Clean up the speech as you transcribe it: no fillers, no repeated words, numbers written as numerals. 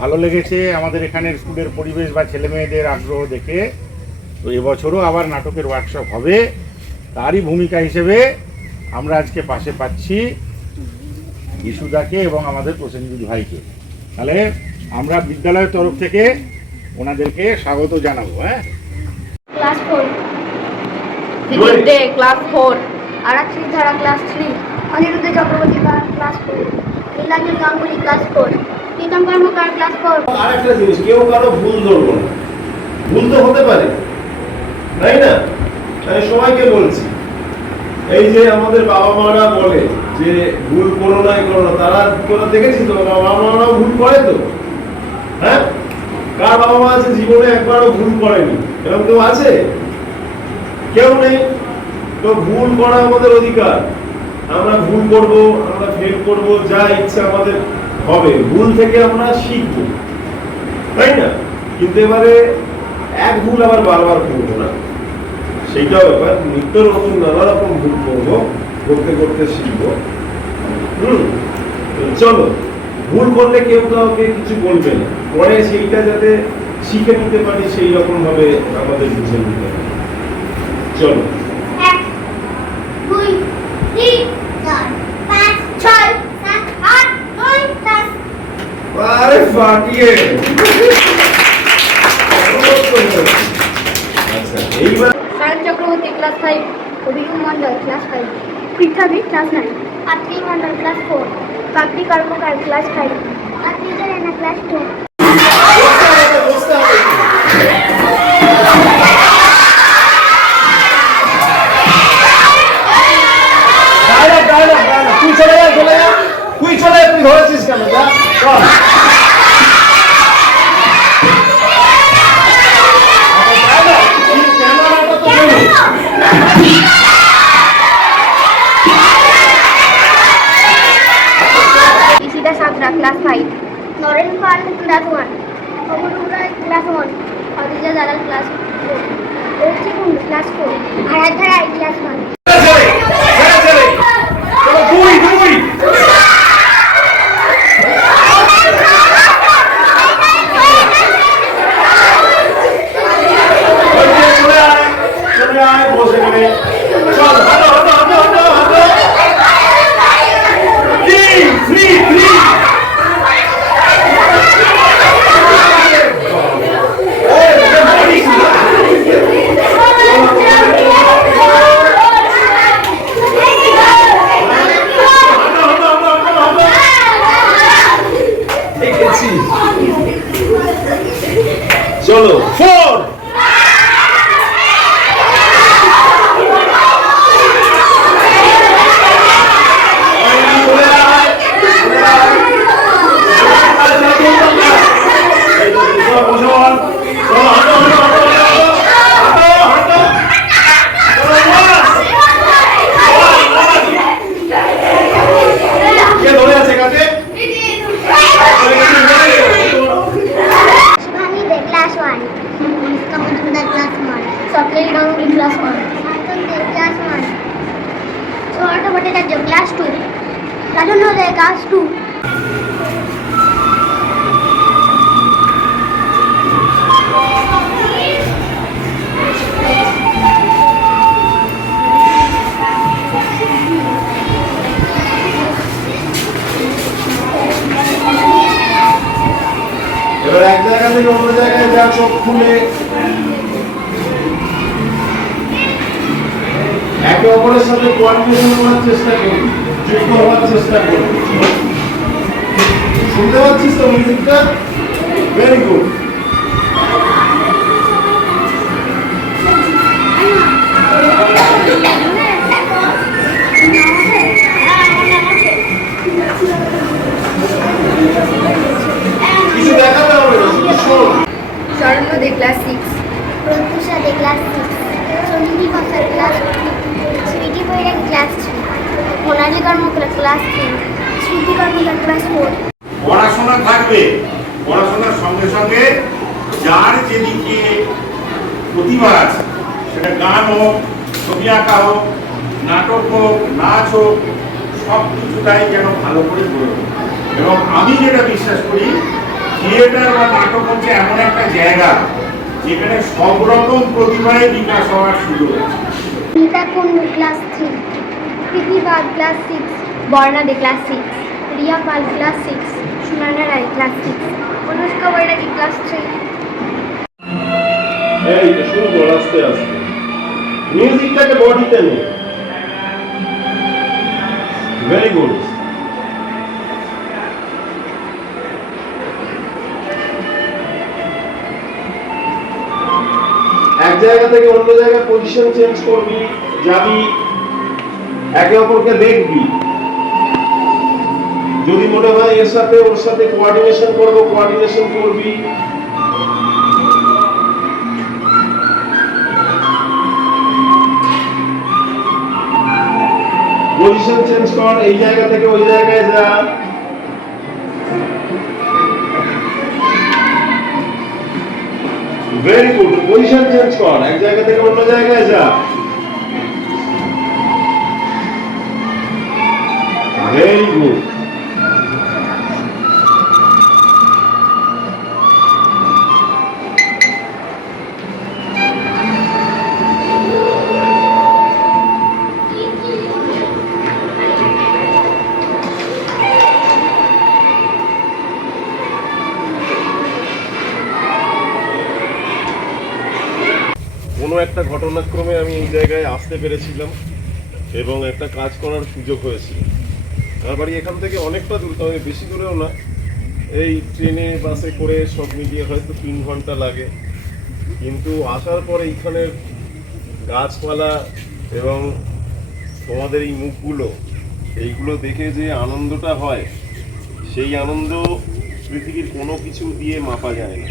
ভালো লেগেছে আমাদের এখানের স্কুলের পরিবেশ বা ছেলে মেয়েদের আগ্রহ দেখে। তো এবছরও আবার নাটকের ওয়ার্কশপ হবে, তারই ভূমিকা হিসেবে আমরা আজকে পাশে পাচ্ছি ইসুদাকে এবং আমাদের প্রসেনজিৎ ভাইকে। তাহলে আমরা বিদ্যালয়ের তরফ থেকে ওনাদেরকে স্বাগত জানাবো। হ্যাঁ, class 4 দিদিতে class 4 Aratri Dhara class 3 Aniruddha Chakraborty class 4 Nilanjan Ganguly class 4 Pritam Karmakar class 4। আরেকটা জিনিস, কেউ কারো ভুল ধরবো না, ভুল তো হতে পারে, তাই না? তাই সবাইকে বলছি, এই যে আমাদের বাবা মারা বলে যে ভুল করো না করো না, তারা দেখেছি তো বাবা মারাও ভুল করে তো। হ্যাঁ, কার বাবা মা আছে জীবনে একবারও ভুল করেনি? এরকম কেউ আছে? কেউ নেই। তো ভুল করা আমাদের অধিকার, আমরা ভুল করব, আমরা ফেল করব, যা ইচ্ছা আমাদের হবে, ভুল থেকে আমরা শিখবো, তাই না? কিন্তু এবারে এক ভুল আবার বারবার করবো না, সেইটাও ব্যাপার। নিত্য নতুন নানা রকম ভুল করবো, করতে করতে শিখবো। চলো, ভুল করলে কেউ কাউকে কিছু বলবে না, পরে সেইটা যাতে শিখে নিতে পারি সেই রকম ভাবে আমাদের বুঝে নিতে হবে। চলো, 1 2 3 4 5 6 7 8 9 10। আরে ফাটিয়ে। আচ্ছা, এইবার Sayan Chakraborty class 5 Abhirup Mondal class 5 Prithvi class 9 Atri Mondal class 4 কাকলি কর্মকার ক্লাস 5 আত্রিজা রানা ক্লাস 2। তুই ধরেছিস কেন? ইশিতা সাঁতরা ক্লাস 5 নরেন পাল ক্লাস 1 অমরুপ রায় ক্লাস 1 অদিজা দালাল ক্লাস 4 অর্চি কুন্ডু ক্লাস 4 আরাধ্যা রায় ক্লাস 1। চলো, 4 ক্লাস 1 শান্তনদেব ক্লাস 1 সুহার্ত ভট্টাচার্য ক্লাস 2 রাজন দে ক্লাস 2। এবার এক জায়গা থেকে অন্য জায়গায় যা চোখ খুলে একে অপরের সাথে কোঅর্ডিনেশন করার চেষ্টা করি, যুক্ত হওয়ার চেষ্টা করি। শুনতে পাচ্ছিস তো মিউজিকটা? Very good. কিছু দেখাতে হবে না, শুধু শোন। Saranya De class 6 Pratyusha De class 6 Sanjibi Kasar class 2 Sweety Bairag class 3 Monali Karmakar class 3 Shruti Karmakar class 4। পড়াশোনা থাকবে, পড়াশোনার সঙ্গে সঙ্গে যার যেদিকে প্রতিভা আছে, সেটা গান হোক, ছবি আঁকা হোক, নাটক হোক, নাচ হোক, সব কিছুটাই যেন ভালো করে করবে। এবং আমি যেটা বিশ্বাস করি থিয়েটার বা নাটক হচ্ছে এমন একটা জায়গা যেখানে সব রকম প্রতিভায় বিকাশ হওয়ার সুযোগ আছে। মিতা কুন্ডু ক্লাস 3, প্রীতি পাল ক্লাস 6, বর্ণা দে ক্লাস 6, রিয়া পাল ক্লাস 6, সুনয়না রায় ক্লাস 6, অনুষ্কা বৈরাগী ক্লাস 3। এই তো শুরু কর আস্তে আস্তে, মিউজিকটাকে বডিতে নে। Very good. এক জায়গা থেকে অন্য জায়গায় পজিশন চেঞ্জ করবি, যাবি, একে অপরকে দেখবি। যদি মনে হয় এর সাথে ওর সাথে কোঅর্ডিনেশন করবো, কোঅর্ডিনেশন করবি। পজিশন চেঞ্জ কর, এই জায়গা থেকে ওই জায়গায় যা। Very good. পজিশন চেঞ্জ কর, এক জায়গা থেকে অন্য জায়গায় যা। Very good. কোনো একটা ঘটনাক্রমে আমি এই জায়গায় আসতে পেরেছিলাম এবং একটা কাজ করার সুযোগ হয়েছিল। আমার বাড়ি এখান থেকে অনেকটা দূর, তবে বেশি দূরেও না। এই ট্রেনে বাসে করে সব মিলিয়ে হয়তো 3 ঘন্টা লাগে। কিন্তু আসার পরে এইখানের গাছপালা এবং তোমাদের এই মুখগুলো, এইগুলো দেখে যে আনন্দটা হয়, সেই আনন্দ পৃথিবীর কোনো কিছু দিয়ে মাপা যায় না।